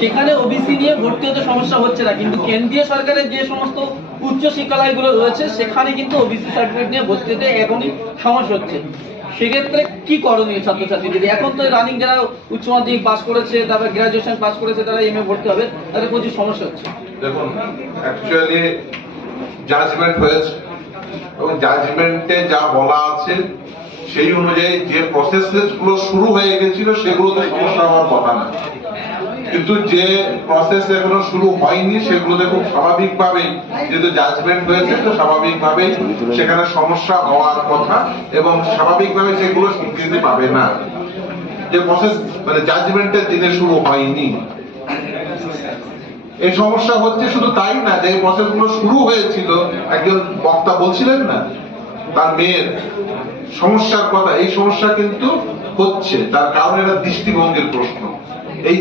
সেখানে ওবিসি নিয়ে ভর্তি হতে সমস্যা হচ্ছে না, কিন্তু কেন্দ্রীয় সরকারের যে সমস্ত উচ্চ শিক্ষালয়গুলো রয়েছে সেখানে কিন্তু ওবিসি সার্টিফিকেট নিয়ে ভর্তি হতে এখনই সমস্যা হচ্ছে। সেক্ষেত্রে কি করণীয় ছাত্রছাত্রীদের? এখন তো রানিং যারা উচ্চ মাধ্যমিক পাস করেছে, তারপর গ্রাজুয়েশন পাস করেছে, তারা এমএ ভর্তি হবে, তাদের প্রচুর সমস্যা হচ্ছে। দেখুন, অ্যাকচুয়ালি জাজমেন্ট হয়েছে এবং জাজমেন্টে যা বলা আছে সেই অনুযায়ী যে প্রসেস গুলো শুরু হয়ে গেছিল সেগুলোতে সমস্যা হওয়ার কথা না, কিন্তু যে প্রসেস এখনো শুরু হয়নি সেগুলোতে খুব স্বাভাবিকভাবেই, যেহেতু জাজমেন্ট হয়েছে তো স্বাভাবিকভাবেই সেখানে সমস্যা হওয়ার কথা এবং স্বাভাবিকভাবে সেগুলো স্বীকৃতি পাবে না। যে প্রসেস মানে জাজমেন্টের দিনে শুরু হয়নি, এই সমস্যা হচ্ছে। শুধু তাই না, যে প্রসেস গুলো শুরু হয়েছিল, একজন বক্তা বলছিলেন না তার মেয়ের সমস্যার কথা, এই সমস্যা কিন্তু হচ্ছে, তার কারণ এটা দৃষ্টিভঙ্গির প্রশ্ন। এই